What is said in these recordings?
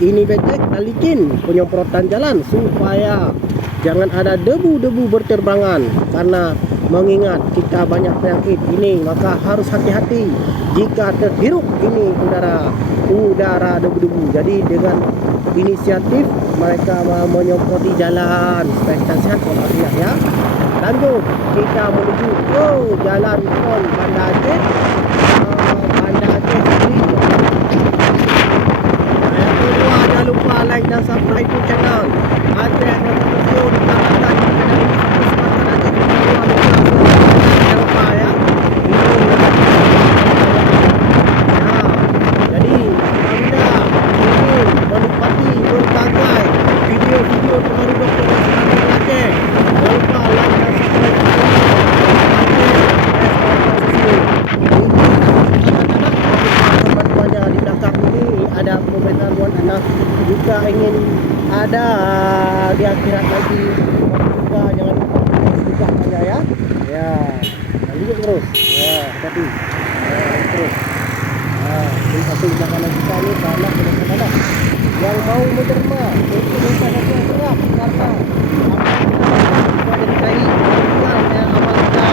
ini becek dan licin, penyemprotan jalan supaya jangan ada debu-debu berterbangan. Karena mengingat kita banyak penyakit ini, maka harus hati-hati jika terhirup ini udara debu-debu. Jadi dengan inisiatif mereka menyemproti jalan supaya kita sehat walafiat ya. Lanjut kita menuju ke jalan tol Banda Aceh. Banda Aceh sendiri. Yang kedua, jangan lupa like dan subscribe to channel Aceh Notifikasi Utarakan jangan lupa ya. Jadi anda ingin menikmati berbagai video-video terbaru Dr. Notifikasi Aceh, jangan lupa like dan subscribe di belakang ini ada pemerintahan buat anak. Jika ingin ada di akhirat lagi juga jangan lupa juga aja ya. Ya, lanjut terus. Ya, hati. Ya, terus. Ini satu makanan kita ini karena anak yang mau menderma itu bisa saja gerak karena apa kita jadi kai ya amal kita.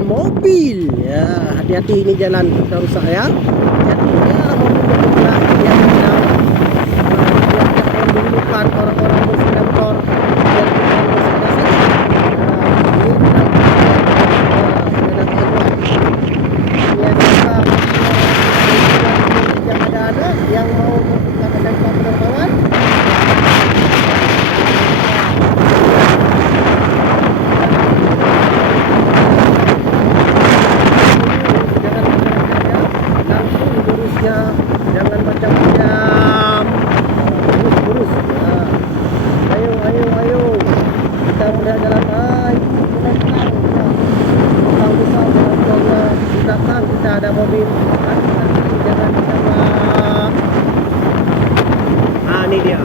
Mobil ya, hati-hati ini jalan kita rusak ya. Hati-hati ya, mobil bergerak yang sedang menggunakan orang-orang bersepeda motor dan bersepeda saja. Yang ada yang mau melakukan penerbangan. Jangan macam-macam, lurus ya. Ayo kita melihat jalan belakang besar jalan tolnya di belakang kita ada mobil. Hati-hati jangan sama. Ini dia